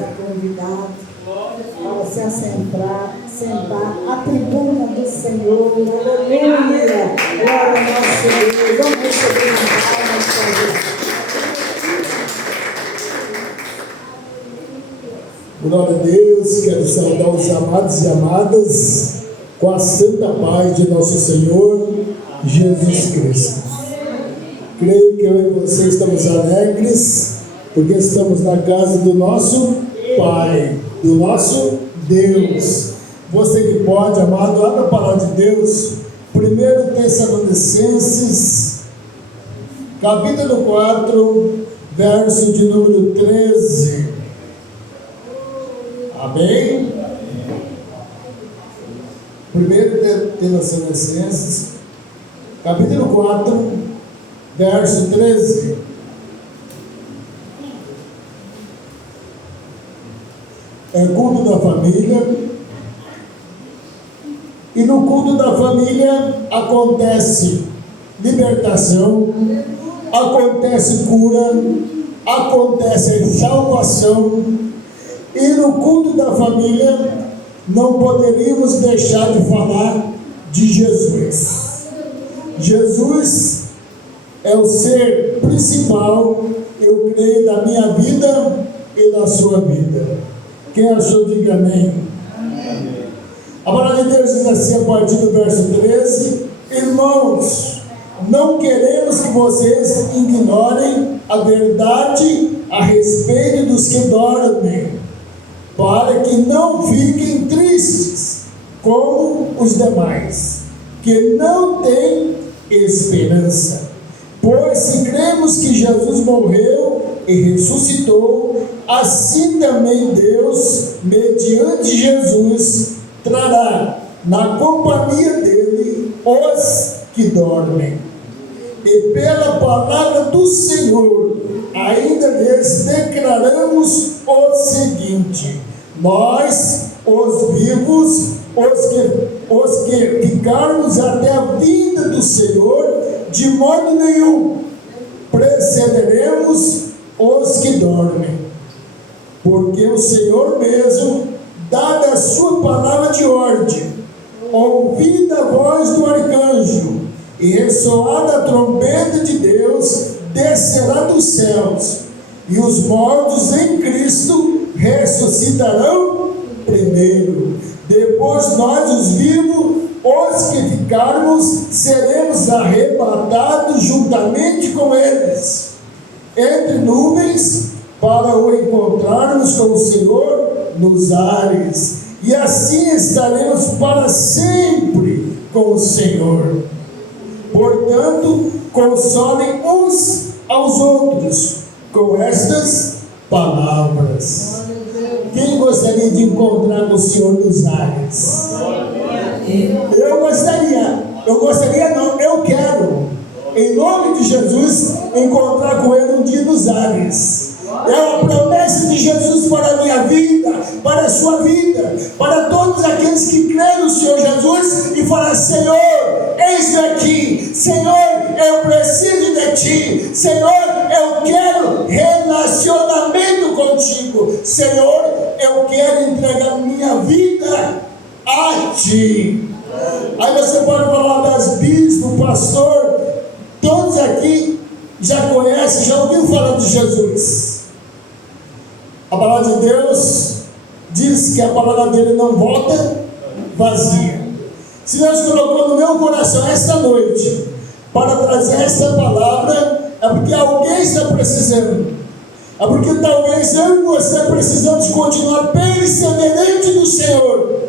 está convidado para você sentar à tribuna do Senhor. Aleluia! Glória ao nosso Deus. Vamos receber uma palma de Jesus. Glória a Deus, quero saudar os amados e amadas com a santa paz de nosso Senhor Jesus Cristo. Creio que eu e você estamos alegres, porque estamos na casa do nosso Pai, do nosso Deus. Você que pode, amado, abra a palavra de Deus, 1 Tessalonicenses, capítulo 4, verso de número 13. Amém? 1 Tessalonicenses, capítulo 4, verso 13. É culto da família, e no culto da família acontece libertação, acontece cura, acontece salvação. E no culto da família não poderíamos deixar de falar de Jesus. Jesus é o ser principal, eu creio, da minha vida e da sua vida. Quem achou, diga amém. Amém. A palavra de Deus diz assim, a partir do verso 13: irmãos, não queremos que vocês ignorem a verdade a respeito dos que dormem, para que não fiquem tristes como os demais, que não têm esperança. Pois se cremos que Jesus morreu e ressuscitou, assim também Deus, mediante Jesus, trará na companhia dele os que dormem. E pela palavra do Senhor, ainda lhes declaramos o seguinte: nós, os vivos, os que ficarmos até a vinda do Senhor, de modo nenhum precederemos os que dormem. Porque o Senhor mesmo, dada a sua palavra de ordem, ouvida a voz do arcanjo e ressoada a trombeta de Deus, descerá dos céus, e os mortos em Cristo ressuscitarão primeiro. Depois nós, os vivos, os que ficarmos, seremos arrebatados juntamente com eles entre nuvens, para o encontrarmos com o Senhor nos ares, e assim estaremos para sempre com o Senhor. Portanto, consolem uns aos outros com estas palavras. Quem gostaria de encontrar o Senhor nos ares? Eu quero, em nome de Jesus, encontrar com Ele um dia nos ares. É uma promessa de Jesus para a minha vida, para a sua vida, para todos aqueles que creem no Senhor Jesus e falam: Senhor, eis-me aqui, Senhor, eu preciso de Ti, Senhor, eu quero relacionamento contigo, Senhor, eu quero entregar minha vida a Ti. Aí você pode falar das bispo, pastor, todos aqui já conhecem, já ouviram falar de Jesus. A palavra de Deus diz que a palavra dele não volta vazia. Se Deus colocou no meu coração esta noite para trazer esta palavra, é porque alguém está precisando. É porque talvez eu e você precisamos continuar perseverante no Senhor,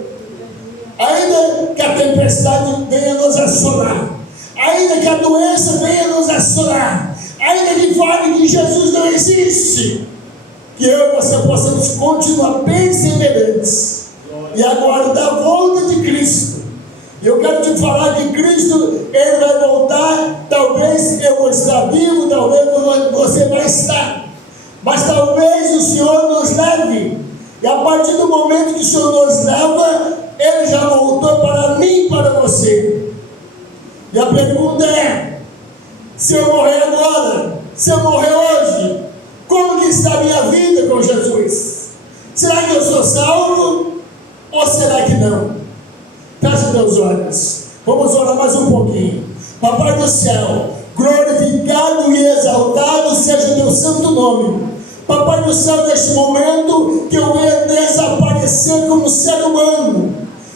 ainda que a tempestade venha nos assolar, ainda que a doença venha nos assolar, ainda que fale que Jesus não existe, que eu e você possamos continuar perseverantes e aguardar a volta de Cristo. E eu quero te falar que Cristo, Ele vai voltar. Talvez eu vou estar vivo, talvez você vai estar, mas talvez o Senhor nos leve, e a partir do momento que o Senhor nos leva, Ele já voltou para mim e para você. E a pergunta é: se eu morrer agora, se eu morrer hoje, como que está a minha vida com Jesus? seus olhos. Vamos orar mais um pouquinho. Papai do céu, glorificado e exaltado seja o teu santo nome. Papai do céu, neste momento que eu venha desaparecer como ser humano,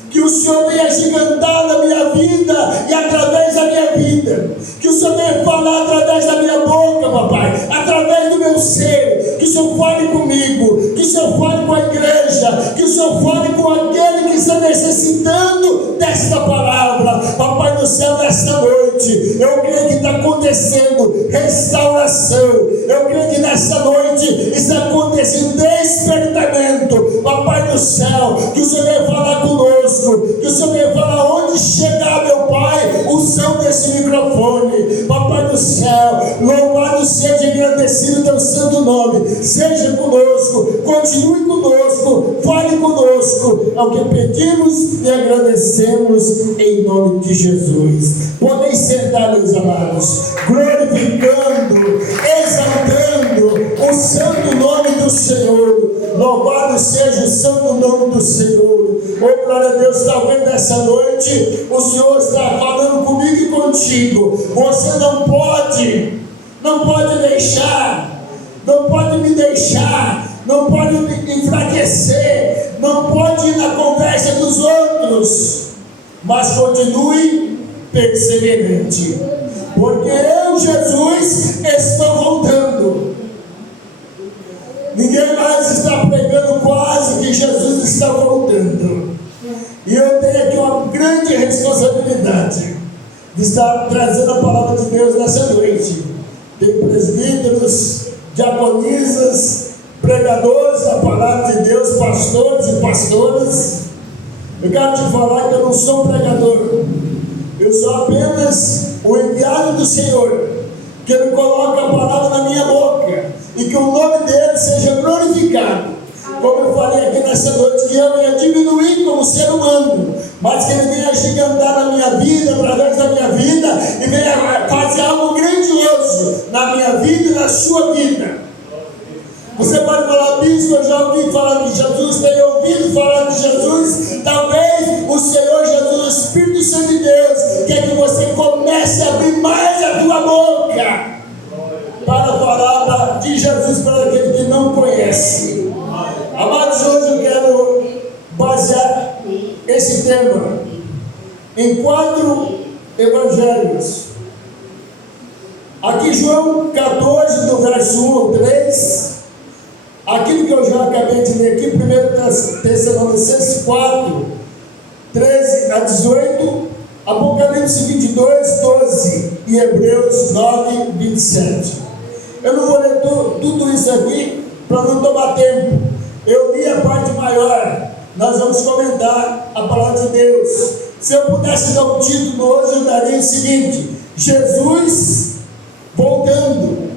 que o Senhor venha gigantar na minha vida e através da minha vida, que o Senhor venha falar através da minha boca, papai, através do meu ser, que o Senhor fale comigo, que o Senhor fale com a igreja, que o Senhor fale com aquele que está necessitando desta palavra. Papai do céu, nesta noite, eu creio que está acontecendo restauração, eu creio que nesta noite está acontecendo despertamento. Papai do céu, que o Senhor venha falar conosco, que o Senhor venha falar onde chegar, meu Pai, o som desse microfone. Papai do céu, louvado seja e engrandecido o teu santo nome. Seja conosco, continue conosco, fale conosco. É o que pedimos e agradecemos em nome de Jesus. Podem sentar, meus amados, glorificando, exaltando o santo nome do Senhor. Louvado seja o santo nome do Senhor. Oh, glória a Deus, talvez nessa noite o Senhor está falando comigo e contigo. Você não pode deixar, não pode me deixar, não pode me enfraquecer, não pode ir na conversa dos outros, mas continue perseverante, porque eu, Jesus, estou voltando. Ninguém mais está pregando quase que Jesus está voltando. E eu tenho aqui uma grande responsabilidade de estar trazendo a palavra de Deus nessa noite. Tem presbíteros, diaconisas, pregadores da palavra de Deus, pastores e pastoras. Eu quero te falar que eu não sou um pregador. Eu sou apenas o enviado do Senhor, que Ele coloca a palavra na minha boca e que o nome dele seja glorificado. Como eu falei aqui nessa noite, que eu venha diminuir como ser humano, mas que Ele venha gigantar na minha vida, através da minha vida, e venha fazer algo grandioso na minha vida e na sua vida. Você pode falar, bispo, eu já ouvi falar de Jesus, tenho ouvido falar de Jesus. Talvez o Senhor Jesus, o Espírito Santo de Deus, quer que você comece a abrir mais a tua boca para falar de Jesus para aquele que não conhece. Amados, hoje eu quero basear esse tema em 4 evangelhos. Aqui João 14, do verso 1 ao 3, aquilo que eu já acabei de ler aqui, 1 Tessalonicenses 4, 13 a 18, Apocalipse 22, 12 e Hebreus 9, 27. Eu não vou ler tudo isso aqui para não tomar tempo. Eu li a parte maior, nós vamos comentar a palavra de Deus. Se eu pudesse dar um título hoje, eu daria o seguinte: Jesus voltando,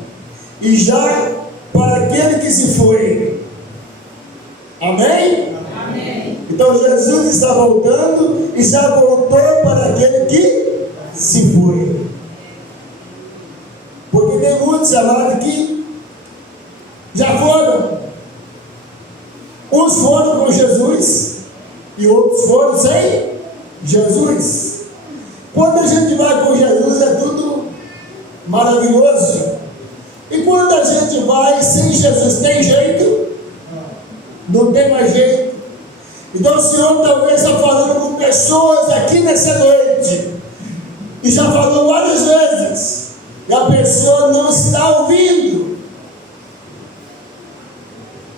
e já para aquele que se foi. Amém? Amém. Então Jesus está voltando e já voltou para aquele que se foi. Porque tem muitos amados que já foram. Uns foram com Jesus e outros foram sem Jesus. Quando a gente vai com Jesus é tudo maravilhoso. E quando a gente vai sem Jesus, tem jeito? Não tem mais jeito. Então o Senhor talvez está falando com pessoas aqui nessa noite, e já falou várias vezes, e a pessoa não está ouvindo.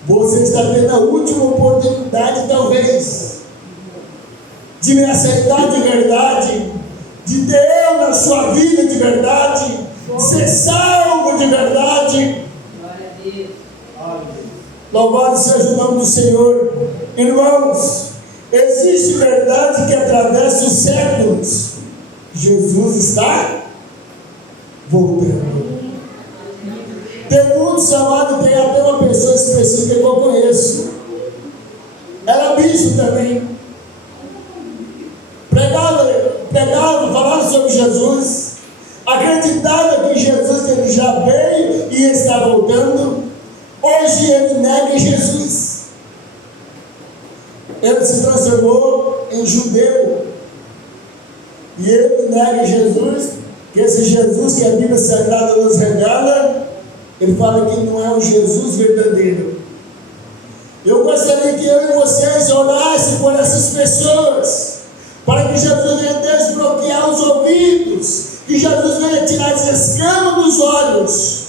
Você está tendo a última oportunidade, talvez, de me aceitar de verdade, de ter eu na sua vida de verdade, ser salvo de verdade. Louvado seja o nome do Senhor. Irmãos, existe verdade que atravessa os séculos. Jesus está voltando. Tem muitos amados, tem até uma pessoa específica que eu conheço. Era bispo também. Pregava, falava sobre Jesus. Acreditava que Jesus ele já veio e está voltando. Hoje ele nega Jesus. Ele se transformou em judeu. E ele nega Jesus, que esse Jesus que a Bíblia Sagrada nos revela, ele fala que não é o Jesus verdadeiro. Eu gostaria que eu e vocês orassem por essas pessoas, para que Jesus venha desbloquear os ouvidos, que Jesus venha tirar as escamas dos olhos,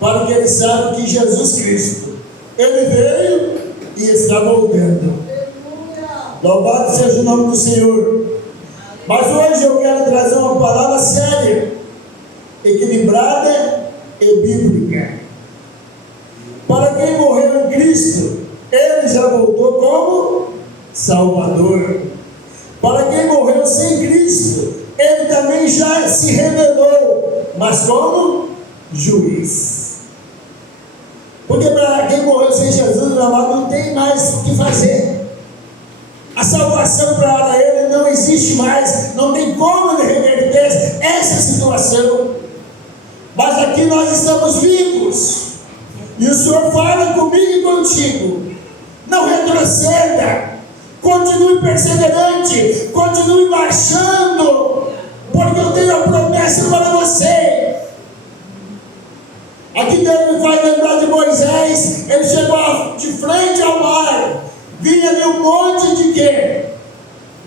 para que eles saibam que Jesus Cristo, ele veio e está voltando. Louvado seja o nome do Senhor. Mas hoje eu quero trazer uma palavra séria, equilibrada e bíblica. Para quem morreu em Cristo, ele já voltou como Salvador. Para quem morreu sem Cristo, ele também já se revelou, mas como juiz. Porque para quem morreu sem Jesus, meu amado, não tem mais o que fazer. A salvação para ele não existe mais, não tem como ele reverter essa situação. Mas aqui nós estamos vivos, e o Senhor fala comigo e contigo: não retroceda, continue perseverante, continue marchando, porque eu tenho a promessa para você. Aqui Deus me faz lembrar de Moisés. Ele chegou de frente ao mar, vinha ali um monte de quê?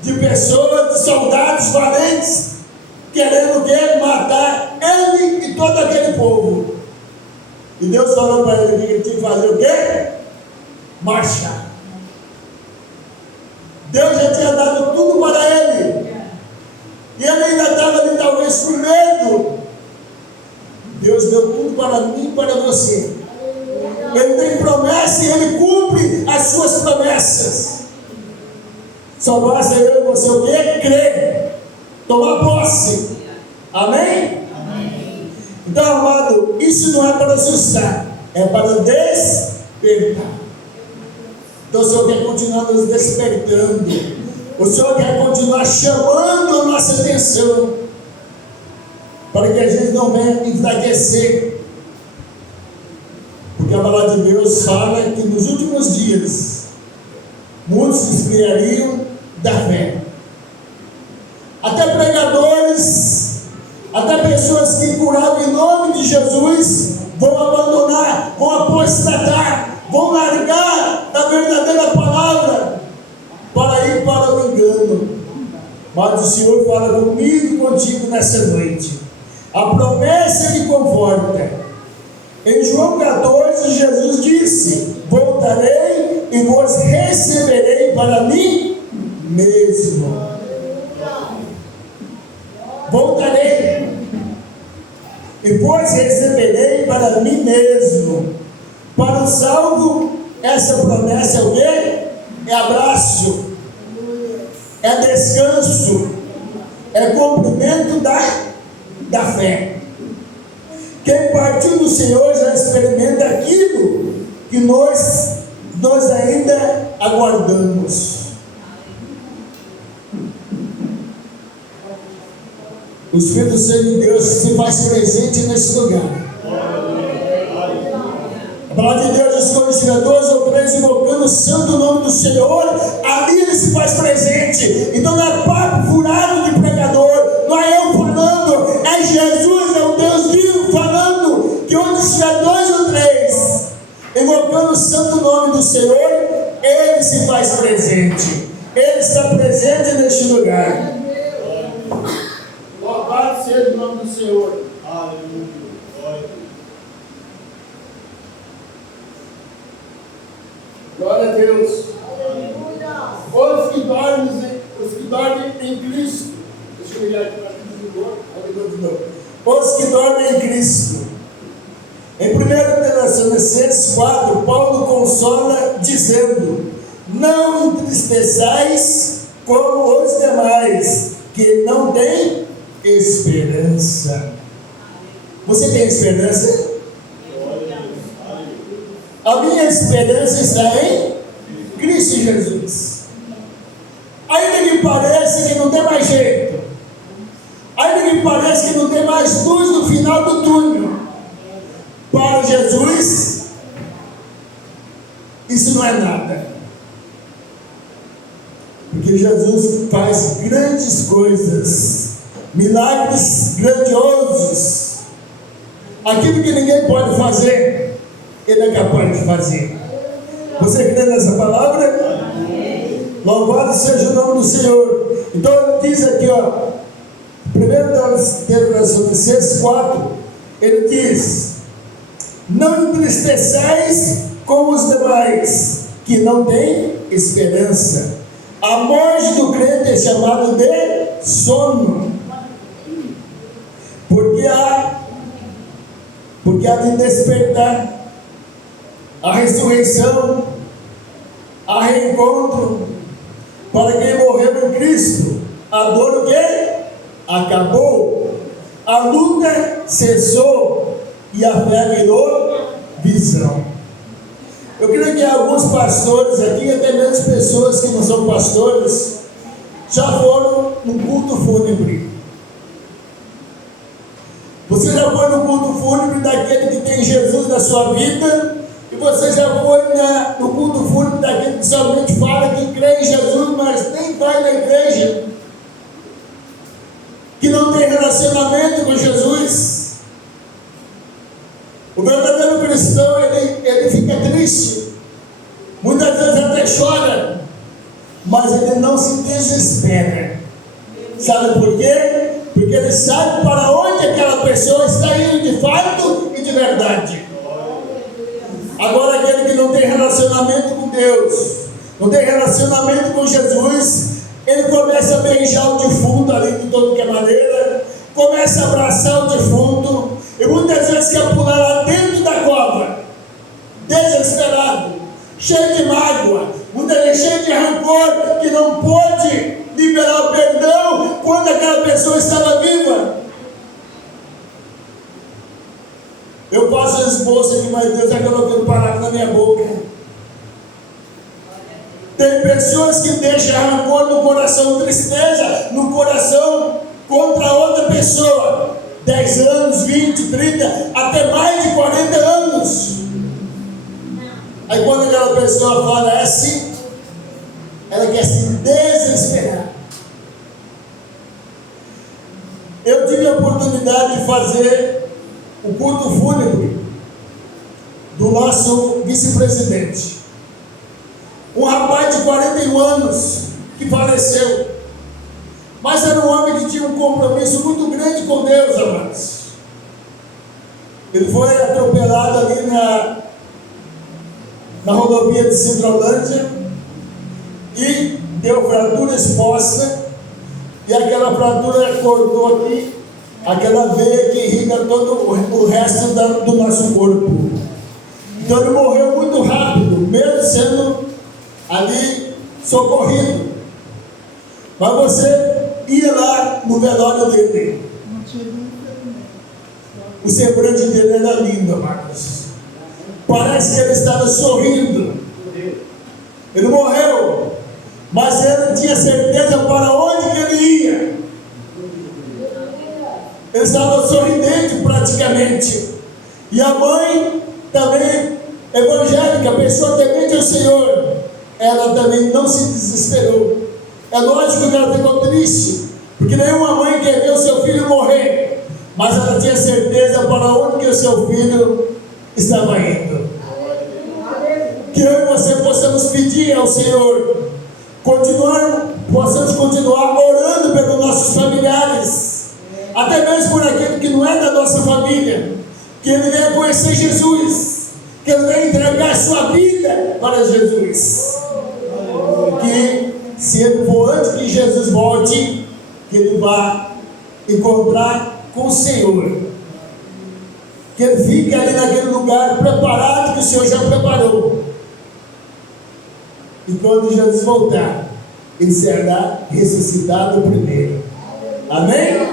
De pessoas, de soldados valentes, querendo o quê? Matar ele e todo aquele povo. E Deus falou para ele que ele tinha que fazer o quê? Marchar. Deus já tinha dado tudo para ele, e ele ainda estava ali talvez com medo. Deus deu tudo para mim e para você. Ele tem promessa e ele cumpre as suas promessas. Só basta eu e você o quê? Crer, tomar posse. Amém? Amém. Então, amado, isso não é para assustar, é para despertar. Então o Senhor quer continuar nos despertando. O Senhor quer continuar chamando a nossa atenção, para que a gente não venha enfraquecer. Porque a palavra de Deus fala que nos últimos dias muitos se esfriariam da fé. Até pregadores, até pessoas que curavam em nome de Jesus vão abandonar, vão apostatar, vão largar da verdadeira palavra para ir para o engano. Mas o Senhor fala comigo e contigo nessa noite. A promessa que conforta. Em João 14, Jesus disse: voltarei e vos receberei para mim mesmo. Voltarei e vos receberei para mim mesmo. Para o salvo, essa promessa é o quê? É abraço, é descanso, é cumprimento da fé. Quem partiu do Senhor já experimenta aquilo que nós ainda aguardamos. O Espírito Santo de Deus se faz presente nesse lugar. A palavra de Deus diz que quando estiver 2 ou 3 invocando o santo nome do Senhor, ali ele se faz presente. Então não é papo furado de pregador, não é eu falando, é Jesus, é o Deus vivo falando, que onde estiver 2 ou 3 invocando o santo nome do Senhor, ele se faz presente. Ele está presente neste lugar. Louvado seja o nome do Senhor. Aleluia. Glória a Deus. Os que dormem em Cristo. Deixa eu olhar aqui para os que dormem em Cristo. Em 1 Tessalonicenses 4, Paulo consola dizendo: não entristeçais como os demais, que não têm esperança. Você tem esperança? A minha esperança está em Cristo Jesus. Ainda que pareça que não tem mais jeito, ainda que pareça que não tem mais luz no final do túnel, para Jesus isso não é nada. Porque Jesus faz grandes coisas, milagres grandiosos. Aquilo que ninguém pode fazer, Ele é capaz de fazer. Você crê nessa palavra? Louvado seja o nome do Senhor. Então ele diz aqui, ó, primeiro Tessalonicenses 4, ele diz: não entristeceis como os demais, que não têm esperança. A morte do crente é chamada de sono, porque há de despertar, a ressurreição, a reencontro. Para quem morreu em Cristo, a dor o quê? Acabou, a luta cessou e a fé virou visão. Eu creio que alguns pastores aqui, até mesmo pessoas que não são pastores, já foram no culto fúnebre. Você já foi no culto fúnebre daquele que tem Jesus na sua vida? E você já foi no culto fúnebre daquele que somente fala que crê em Jesus, mas nem vai na igreja, que não tem relacionamento com Jesus? O verdadeiro cristão, ele fica triste, muitas vezes até chora, mas ele não se desespera. Sabe por quê? Porque ele sabe para onde aquela pessoa está indo de fato e de verdade. Agora, aquele que não tem relacionamento com Deus, não tem relacionamento com Jesus, ele começa a beijar o defunto ali de toda que é maneira, começa a abraçar o defunto, e muitas vezes quer pular lá dentro da cova, desesperado, cheio de mágoa, muitas vezes cheio de rancor, que não pôde liberar o perdão quando aquela pessoa estava viva. Eu faço esboço aqui, mas Deus está colocando palavras na minha boca. Tem pessoas que deixam rancor no coração, tristeza no coração contra outra pessoa. 10 anos, 20, 30, até mais de 40 anos. Aí quando aquela pessoa fala assim, ela quer se desesperar. Eu tive a oportunidade de fazer o culto fúnebre do nosso vice-presidente, um rapaz de 41 anos que faleceu, mas era um homem que tinha um compromisso muito grande com Deus, amados. Ele foi atropelado ali na rodovia de Cidrolândia e deu fratura exposta, e aquela fratura cortou aqui aquela veia que irriga todo o resto do nosso corpo. Então ele morreu muito rápido, mesmo sendo ali socorrido. Mas você ia lá no velório dele, o semblante dele era lindo, amados. Parece que ele estava sorrindo. Ele morreu, mas ele tinha certeza para onde que ele ia. Ele estava sorridente praticamente. E a mãe também evangélica, pessoa temente ao Senhor, ela também não se desesperou. É lógico que ela ficou triste, porque nenhuma mãe quer ver o seu filho morrer, mas ela tinha certeza para onde que o seu filho estava indo. Que eu e você possamos pedir ao Senhor, possamos continuar orando pelos nossos familiares, até mesmo por aquele que não é da nossa família, que ele venha conhecer Jesus, que ele venha entregar a sua vida para Jesus, que se ele for antes que Jesus volte, que ele vá encontrar com o Senhor, que ele fique ali naquele lugar preparado que o Senhor já preparou, e quando Jesus voltar, ele será ressuscitado primeiro. Amém?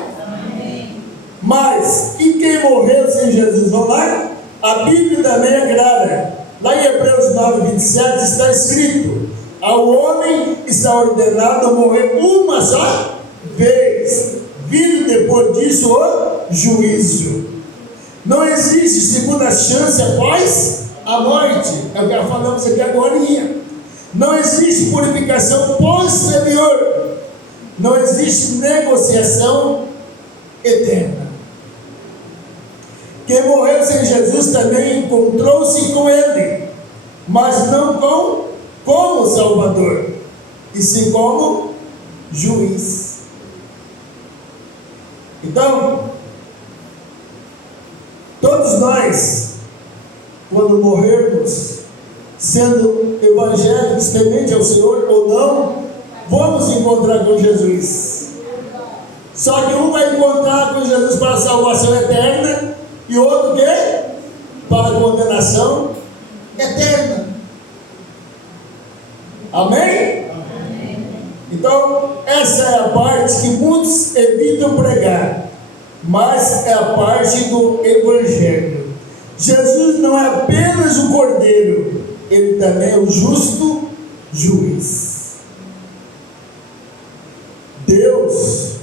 Mas, e quem morreu sem Jesus? Vamos lá? A Bíblia também é clara. Lá em Hebreus 9, 27 está escrito: ao homem está ordenado a morrer uma só vez, vindo depois disso o juízo. Não existe segunda chance após a morte. É o que falamos aqui agora. não existe purificação posterior, não existe negociação eterna. Quem morreu sem Jesus também encontrou-se com Ele, mas não como Salvador, e sim como juiz. Então, todos nós, quando morrermos, sendo evangélicos, temente ao Senhor ou não, vamos encontrar com Jesus. Só que um vai encontrar com Jesus para a salvação eterna e outro quê? Para a condenação eterna. Amém? Então, essa é a parte que muitos evitam pregar, mas é a parte do Evangelho. Jesus não é apenas o Cordeiro, Ele também é o justo juiz. Deus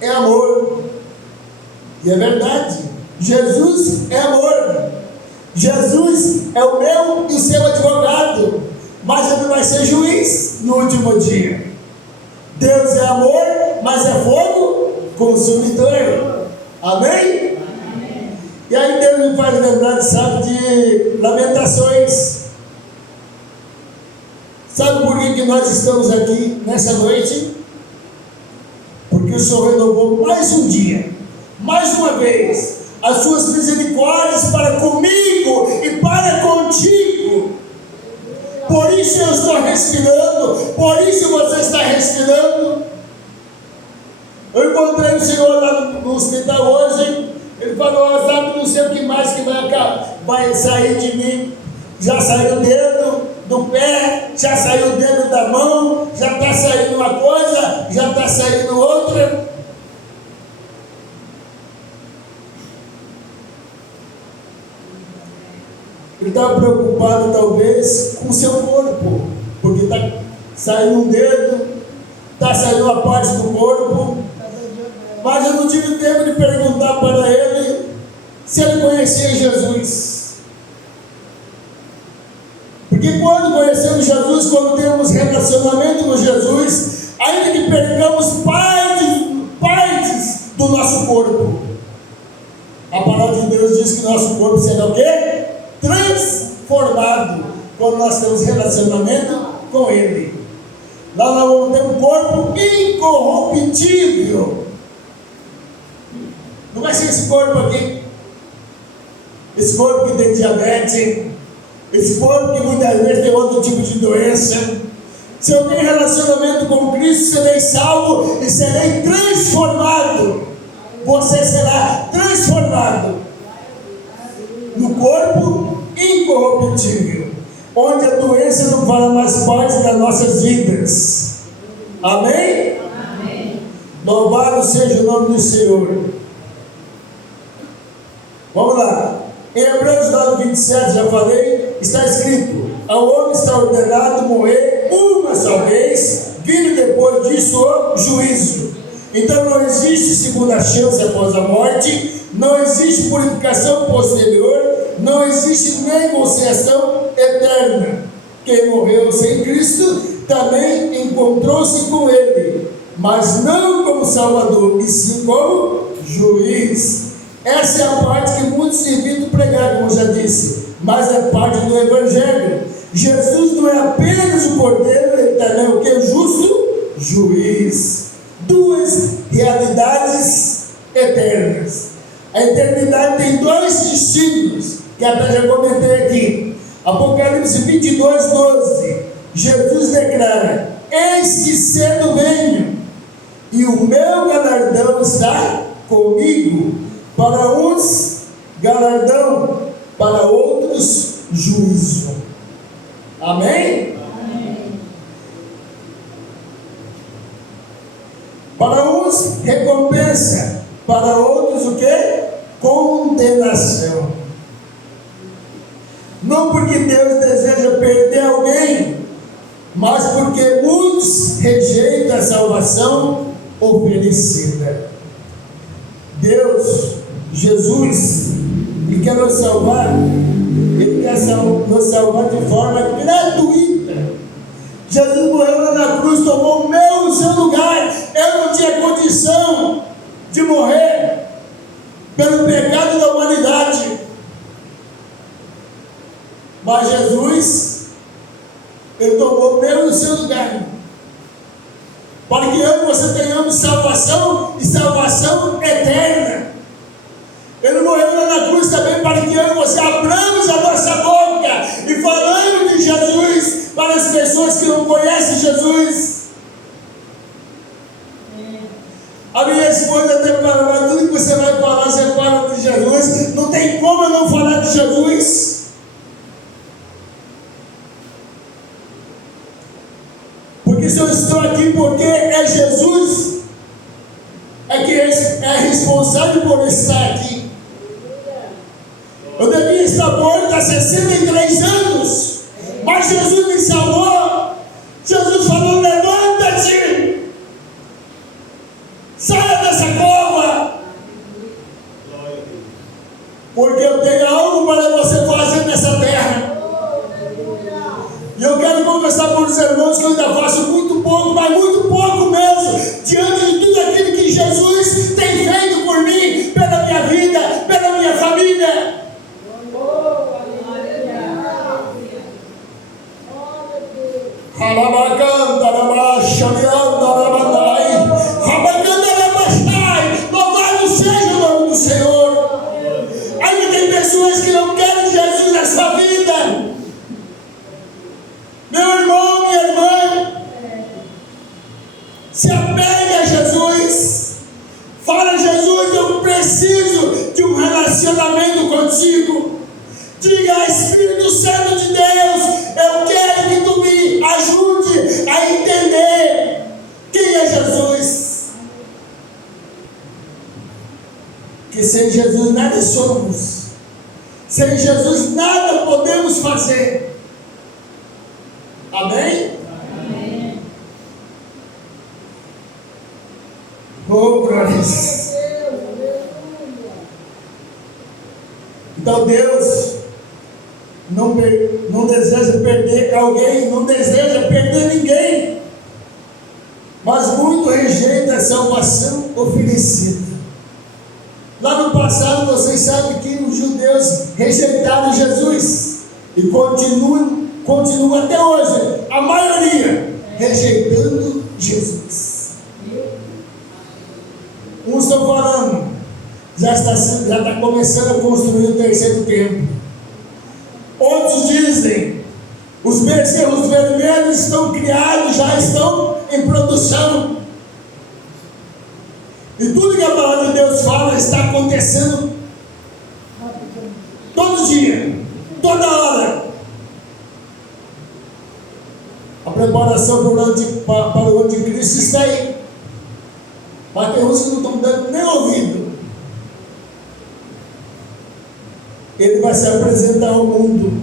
é amor, e é verdade. Jesus é amor. Jesus é o meu e o seu advogado, mas Ele vai ser juiz no último dia. Deus é amor, mas é fogo consumidor. Amém? E aí Deus me faz lembrar, sabe, de Lamentações. Sabe por que nós estamos aqui nessa noite? Porque o Senhor renovou mais um dia, mais uma vez, as suas misericórdias para comigo e para contigo. Por isso eu estou respirando, por isso você está respirando. Eu encontrei o Senhor lá no hospital hoje. Ele falou: sabe, não sei o que mais que vai sair de mim. Já saiu o dedo do pé, já saiu o dedo da mão, já está saindo uma coisa, já está saindo outra. Ele estava preocupado talvez com o seu corpo, porque está saindo um dedo, está saindo uma parte do corpo, mas eu não tive tempo de perguntar para ele se ele conhecia Jesus. Porque quando conhecemos Jesus, quando temos relacionamento com Jesus, ainda que percamos partes do nosso corpo, a palavra de Deus diz que nosso corpo será o quê? Transformado, quando nós temos relacionamento com Ele. Lá nós vamos ter um corpo incorruptível. Não vai ser esse corpo aqui, esse corpo que tem diabetes, esse corpo que muitas vezes tem outro tipo de doença. Se eu tenho relacionamento com Cristo, serei salvo e serei transformado. Você será transformado no corpo incorruptível, onde a doença não fará mais parte das nossas vidas. Amém? Amém. Louvado seja o nome do Senhor. Vamos lá. Em Hebreus 9:27, já falei, está escrito: ao homem está ordenado morrer uma só vez, vindo depois disso o juízo. Então não existe segunda chance após a morte, não existe purificação posterior, não existe negociação eterna. Quem morreu sem Cristo também encontrou-se com Ele, mas não como Salvador, e sim como juiz. Essa é a parte que muitos evitam pregar, como já disse, mas é parte do Evangelho. Jesus não é apenas o Cordeiro, Ele também é o que? O justo juiz. Duas realidades eternas. A eternidade tem dois destinos, que até já comentei aqui. Apocalipse 22:12, Jesus declara: eis que cedo venho, e o meu galardão está comigo, para uns galardão, para outros juízo. Amém? Amém. Para uns recompensa, para outros o quê? Condenação. Não porque Deus deseja perder alguém, mas porque muitos rejeitam a salvação oferecida. Deus, Jesus, Ele quer nos salvar, Ele quer nos salvar de forma gratuita. condição de morrer pelo pecado da humanidade. Mas Jesus, Ele tomou meu no seu lugar, para que eu e você tenhamos salvação e salvação eterna. Ele morreu lá na cruz também para que eu e você abramos a nossa boca e falamos de Jesus para as pessoas que não conhecem Jesus. A minha esposa até falou, tudo que você vai falar, você fala de Jesus. Não tem como eu não falar de Jesus. Porque se eu estou aqui porque é Jesus, é que é responsável por estar aqui. Eu devia estar morto há 63 anos, mas Jesus me salvou. Jesus falou, levanta-te, saia dessa cova, porque eu tenho algo para você fazer nessa terra. E eu quero conversar com os irmãos que eu ainda faço muito pouco, mas muito pouco mesmo, diante de tudo aquilo que Jesus tem feito por mim, pela minha vida, pela minha família. Louvado seja o nome do Senhor. Ainda tem pessoas que não querem Jesus na sua vida. Meu irmão, minha irmã, se apegue a Jesus. Fala, Jesus, eu preciso de um relacionamento contigo. Diga, Espírito Santo de Deus, eu quero que tu me ajude a entender quem é Jesus. Que sem Jesus nada somos. Sem Jesus nada podemos fazer. Amém? Amém. Oh, glórias. Então Deus não deseja perder alguém, não deseja perder ninguém, mas muito rejeita a salvação oferecida. Lá no passado, vocês sabem que os judeus rejeitaram Jesus e continuam até hoje, a maioria, rejeitando Jesus. Uns estão falando, já está começando a construir o terceiro templo. Outros dizem, os bezerros vermelhos estão criados, já estão em produção. E tudo que a palavra de Deus fala está acontecendo todo dia, toda hora. A preparação para o anticristo está aí. Mas tem uns que não estão dando nem ouvido. Ele vai se apresentar ao mundo.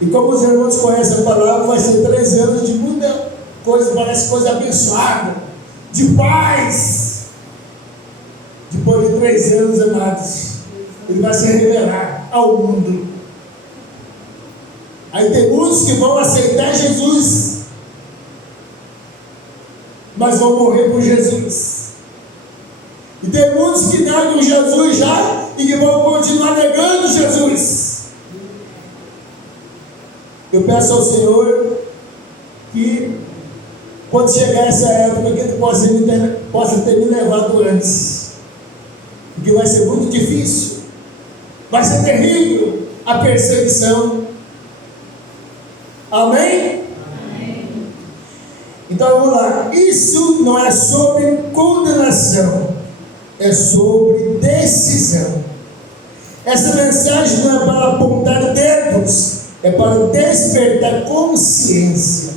E como os irmãos conhecem a palavra, vai ser 3 anos de muita coisa, parece coisa abençoada, de paz. Depois de 3 anos, amados, ele vai se revelar ao mundo. Aí tem muitos que vão aceitar Jesus, mas vão morrer por Jesus. E tem muitos que negam Jesus já e que vão continuar negando Jesus. Eu peço ao Senhor que, quando chegar essa época, que Ele possa ter me levado antes, porque vai ser muito difícil, vai ser terrível a perseguição. Amém? Amém. Então vamos lá. Isso não é sobre condenação, é sobre decisão. Essa mensagem não é para apontar dedos, é para despertar consciência.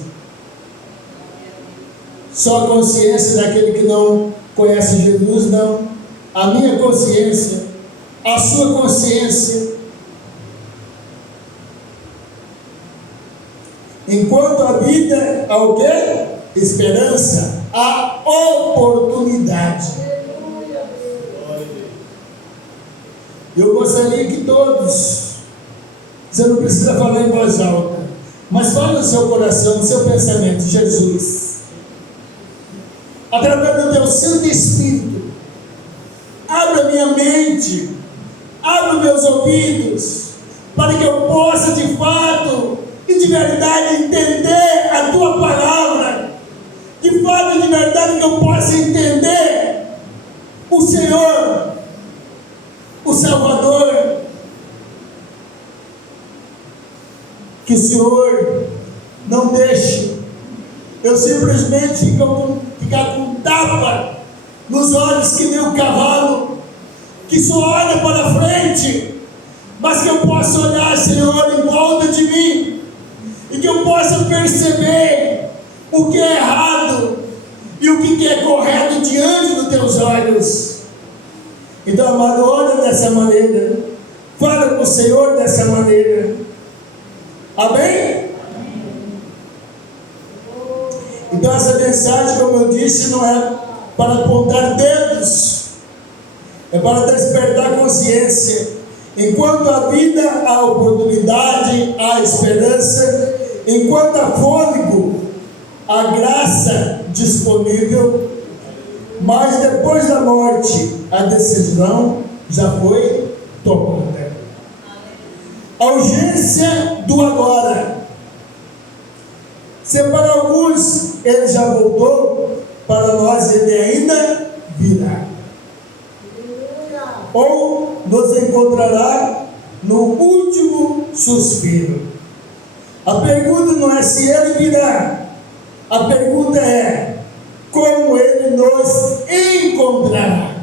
Só a consciência daquele que não conhece Jesus, não. A minha consciência, a sua consciência. Enquanto a vida, há o quê? Esperança, a oportunidade. Eu gostaria que todos, você não precisa falar em voz alta, mas fale no seu coração, no seu pensamento: Jesus, através do teu Santo Espírito. Abra minha mente, abra meus ouvidos, para que eu possa de fato e de verdade entender a tua palavra, de fato e de verdade que eu possa entender o Senhor, o Salvador. Que o Senhor não deixe eu simplesmente ficar com tapa nos olhos que nem um cavalo, que só olha para frente, mas que eu possa olhar, Senhor, em volta de mim, e que eu possa perceber o que é errado e o que é correto diante dos teus olhos. Então, amado, olha dessa maneira, fala com o Senhor dessa maneira. Amém? Então essa mensagem, como eu disse, não é para apontar dedos, é para despertar consciência. Enquanto há vida, há oportunidade, há esperança. Enquanto há fôlego, há graça disponível. Mas depois da morte, a decisão já foi tomada. A urgência do agora. Se para alguns ele já voltou, para nós ele ainda virá. Ou nos encontrará no último suspiro. A pergunta não é se ele virá, a pergunta é como ele nos encontrará.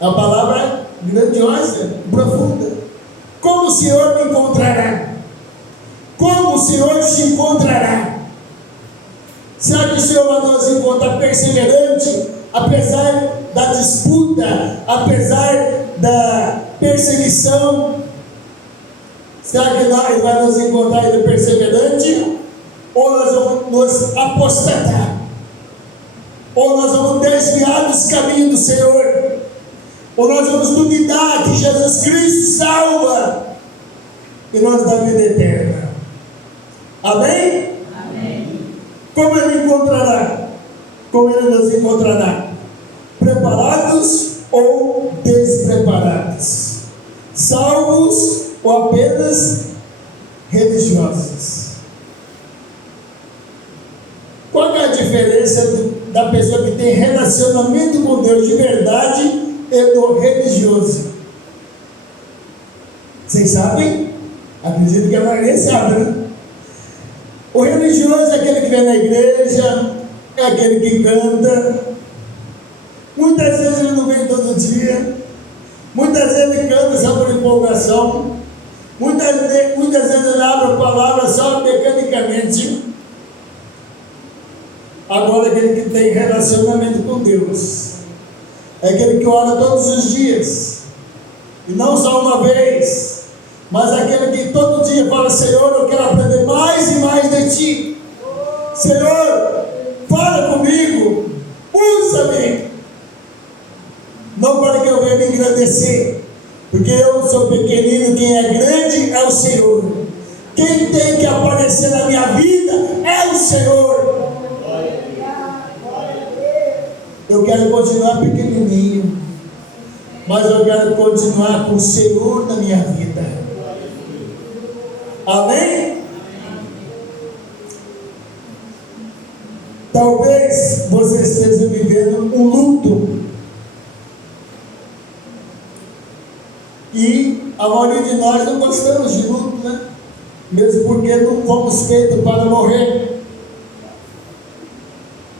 A palavra grandiosa, profunda. Como o Senhor me encontrará? Como o Senhor te encontrará? Será que o Senhor vai nos encontrar perseverante, apesar da disputa, apesar da perseguição? Será que Ele vai nos encontrar ainda perseverante? Ou nós vamos nos apostatar? Ou nós vamos desviar dos caminhos do Senhor? Ou nós vamos duvidar que Jesus Cristo salva e nos dá vida eterna? Amém? Amém. Como Ele encontrará? Como Ele nos encontrará? Preparados ou despreparados? Salvos ou apenas religiosos? Qual é a diferença da pessoa que tem relacionamento com Deus de verdade e do religioso? Vocês sabem? Acredito que a maioria sabe, né? O religioso é aquele que vem na igreja, é aquele que canta. Muitas vezes ele não vem todo dia, muitas vezes ele canta só por empolgação, muitas vezes ele abre a palavra só mecanicamente. Agora, aquele que tem relacionamento com Deus é aquele que ora todos os dias, e não só uma vez, mas aquele que todo dia fala: Senhor, eu quero aprender mais e mais de Ti. Senhor, fala comigo, usa-me, não para que eu venha me engrandecer, porque eu sou pequenino, quem é grande é o Senhor. Quem tem que aparecer na minha vida é o Senhor. Eu quero continuar pequenininho, mas eu quero continuar com o Senhor na minha vida. Amém? Talvez você esteja vivendo um luto, e a maioria de nós não gostamos de luto, né? Mesmo porque não fomos feitos para morrer.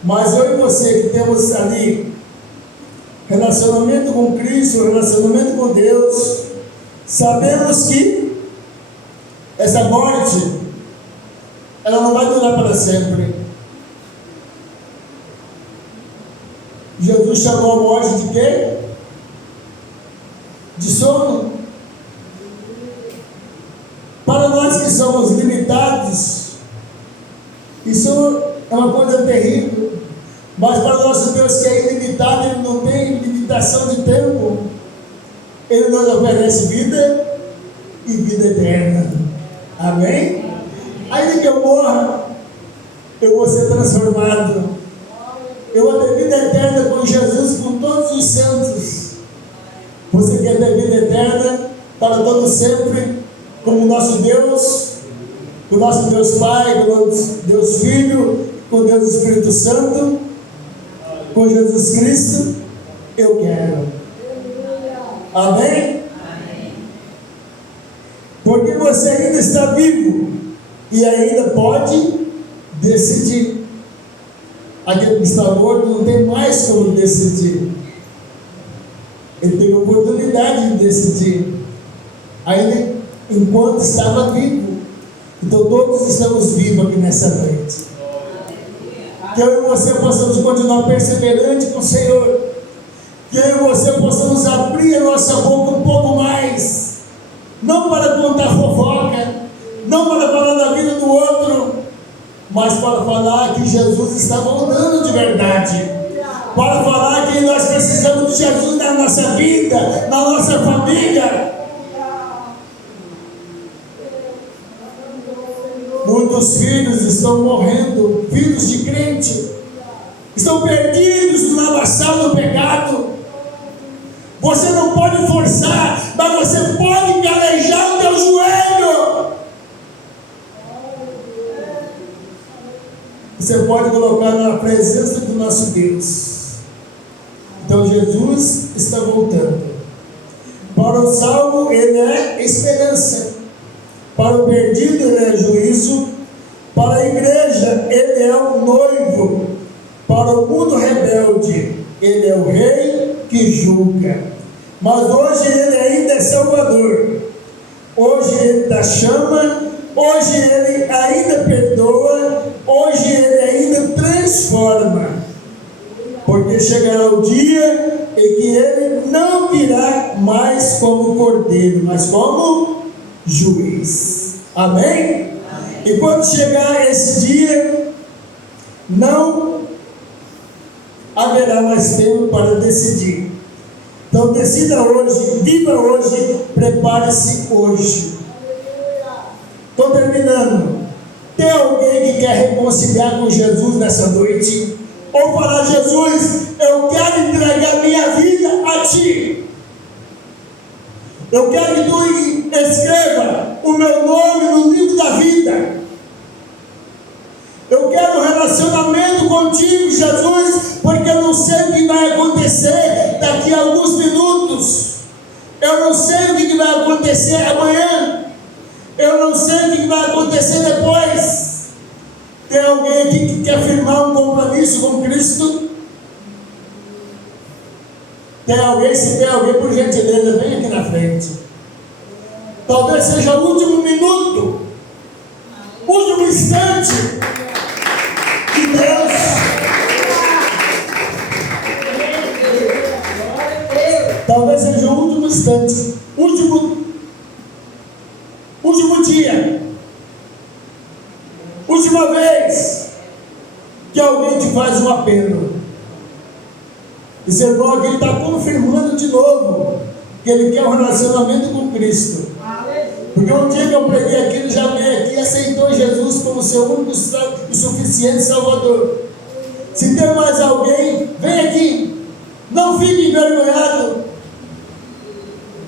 Mas eu e você que temos ali relacionamento com Cristo, relacionamento com Deus, sabemos que essa morte, ela não vai durar para sempre. Jesus chamou a morte de quê? De sono. Para nós que somos limitados, isso é uma coisa terrível. Mas para o nosso Deus, que é ilimitado, Ele não tem limitação de tempo. Ele nos oferece vida e vida eterna. Amém? Ainda que eu morra, eu vou ser transformado Eu vou ter vida eterna com Jesus, com todos os santos. Você quer ter vida eterna para todo sempre, com o nosso Deus, com o nosso Deus Pai, com o nosso Deus Filho, com Deus Espírito Santo, com Jesus Cristo? Eu quero. Amém? Porque você ainda está vivo e ainda pode decidir. Aquele que está morto não tem mais como decidir. Ele teve a oportunidade de decidir, ainda enquanto estava vivo. Então todos estamos vivos aqui nessa noite. Que eu e você possamos continuar perseverantes com o Senhor. Que eu e você possamos abrir a nossa boca um pouco mais. Não para contar fofoca, não para falar da vida do outro, mas para falar que Jesus está voltando de verdade. Para falar que nós precisamos de Jesus na nossa vida, na nossa família. Muitos filhos estão morrendo, filhos de crente, estão perdidos no lamaçal do pecado. Você não pode forçar, mas você pode calejar o teu joelho. Você pode colocar na presença do nosso Deus. Então Jesus está voltando. Para o salvo ele é esperança, para o perdido ele é juízo, para a igreja ele é o noivo, para o mundo rebelde ele é o rei que julga. Mas hoje ele ainda é Salvador, hoje ele dá chama, hoje ele ainda perdoa, hoje ele ainda transforma, porque chegará o dia em que ele não virá mais como cordeiro, mas como juiz. Amém? E quando chegar esse dia, não haverá mais tempo para decidir. Então decida hoje, viva hoje, prepare-se hoje. Estou terminando. Tem alguém que quer reconciliar com Jesus nessa noite? Ou falar: Jesus, eu quero entregar minha vida a Ti. Eu quero que Tu escreva o meu nome no livro da vida. Eu quero um relacionamento contigo, Jesus, porque eu não sei o que vai acontecer daqui a alguns minutos. Eu não sei o que vai acontecer amanhã. Eu não sei o que vai acontecer depois. Tem alguém aqui que quer firmar um compromisso com Cristo? Tem alguém? Se tem alguém, por gentileza, vem aqui na frente. Talvez seja o último minuto, último instante de Deus. Talvez seja o último instante, último dia, última vez que alguém te faz um apelo. Esse irmão aqui está confirmando de novo que ele quer um relacionamento com Cristo. Porque um dia que eu preguei aqui, ele já veio aqui e aceitou Jesus como seu único e suficiente Salvador. Se tem mais alguém, vem aqui. Não fique envergonhado.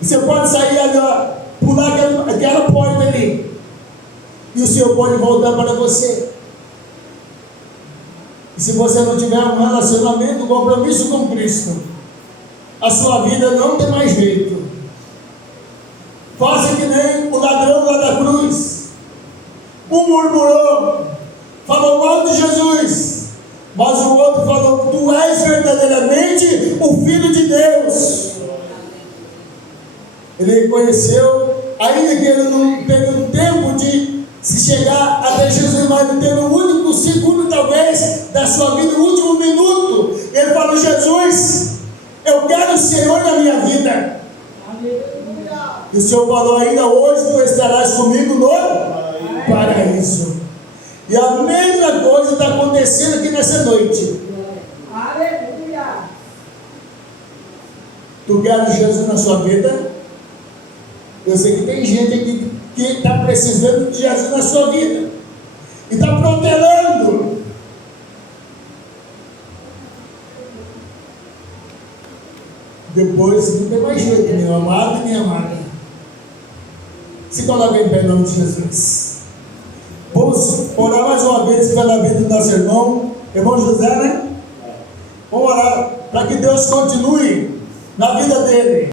Você pode sair ali, ó, pular aquela porta ali, e o Senhor pode voltar para você. E se você não tiver um relacionamento, um compromisso com Cristo, a sua vida não tem mais jeito. Faça que nem o ladrão lá da cruz. Um murmurou, falou mal de Jesus, mas o outro falou: Tu és verdadeiramente o Filho de Deus. Ele reconheceu, ainda que ele não teve um tempo de se chegar até Jesus, mas ele teve um único segundo, talvez, da sua vida, o último minuto. Ele falou: Jesus, eu quero o Senhor na minha vida. E o Senhor falou: ainda hoje tu estarás comigo no paraíso. E a mesma coisa está acontecendo aqui nessa noite. Aleluia. Tu queres Jesus na sua vida? Eu sei que tem gente aqui que está precisando de Jesus na sua vida e está protelando. depois não tem mais jeito, meu amado e minha amada. Se coloca em pé em nome de Jesus. Vamos orar mais uma vez pela vida do nosso irmão José, né? Vamos orar para que Deus continue na vida dele.